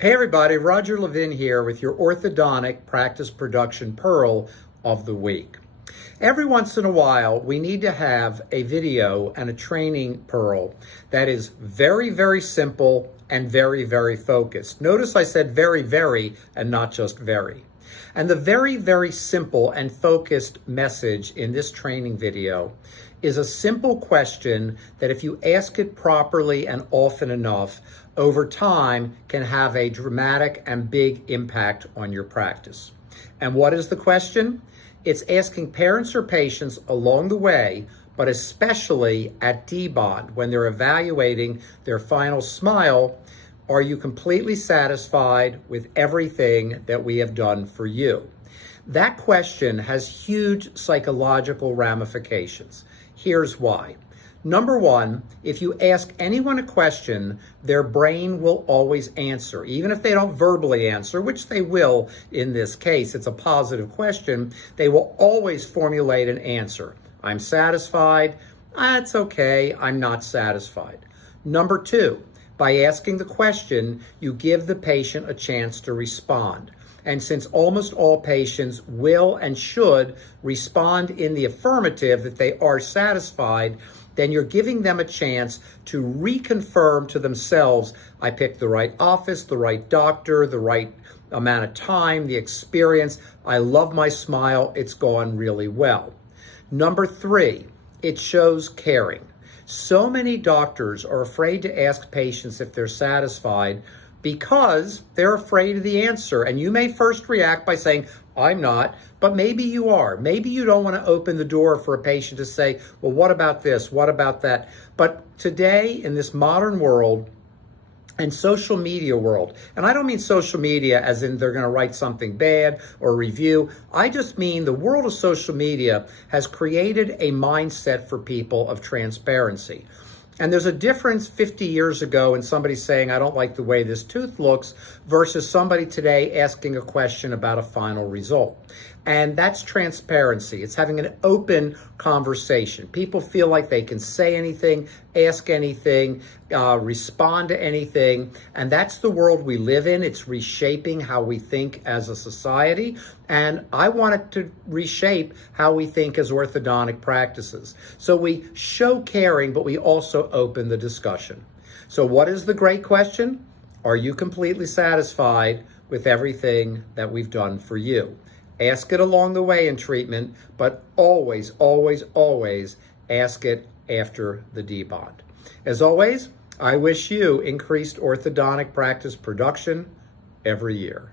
Hey everybody, Roger Levin here with your orthodontic practice production pearl of the week. Every once in a while, we need to have a video and a training pearl that is very, very simple and very, very focused. Notice I said very, very and not just very. And the very, very simple and focused message in this training video is a simple question that if you ask it properly and often enough, over time can have a dramatic and big impact on your practice. And what is the question? It's asking parents or patients along the way, but especially at D-bond, when they're evaluating their final smile, are you completely satisfied with everything that we have done for you? That question has huge psychological ramifications. Here's why. Number one, if you ask anyone a question, their brain will always answer. Even if they don't verbally answer, which they will in this case, it's a positive question, they will always formulate an answer. I'm satisfied. It's okay. I'm not satisfied. Number two, by asking the question, you give the patient a chance to respond. And since almost all patients will and should respond in the affirmative that they are satisfied, then you're giving them a chance to reconfirm to themselves, I picked the right office, the right doctor, the right amount of time, the experience. I love my smile. It's gone really well. Number three, it shows caring. So many doctors are afraid to ask patients if they're satisfied because they're afraid of the answer. And you may first react by saying, I'm not, but maybe you are. Maybe you don't want to open the door for a patient to say, well, what about this? What about that? But today, in this modern world and social media world, and I don't mean social media as in they're going to write something bad or review. I just mean the world of social media has created a mindset for people of transparency. And there's a difference 50 years ago in somebody saying, I don't like the way this tooth looks, versus somebody today asking a question about a final result. And that's transparency. It's having an open conversation. People feel like they can say anything, ask anything, respond to anything. And that's the world we live in. It's reshaping how we think as a society. And I want it to reshape how we think as orthodontic practices. So we show caring, but we also open the discussion. So what is the great question? Are you completely satisfied with everything that we've done for you? Ask it along the way in treatment, but always, always, always ask it after the D-bond. As always, I wish you increased orthodontic practice production every year.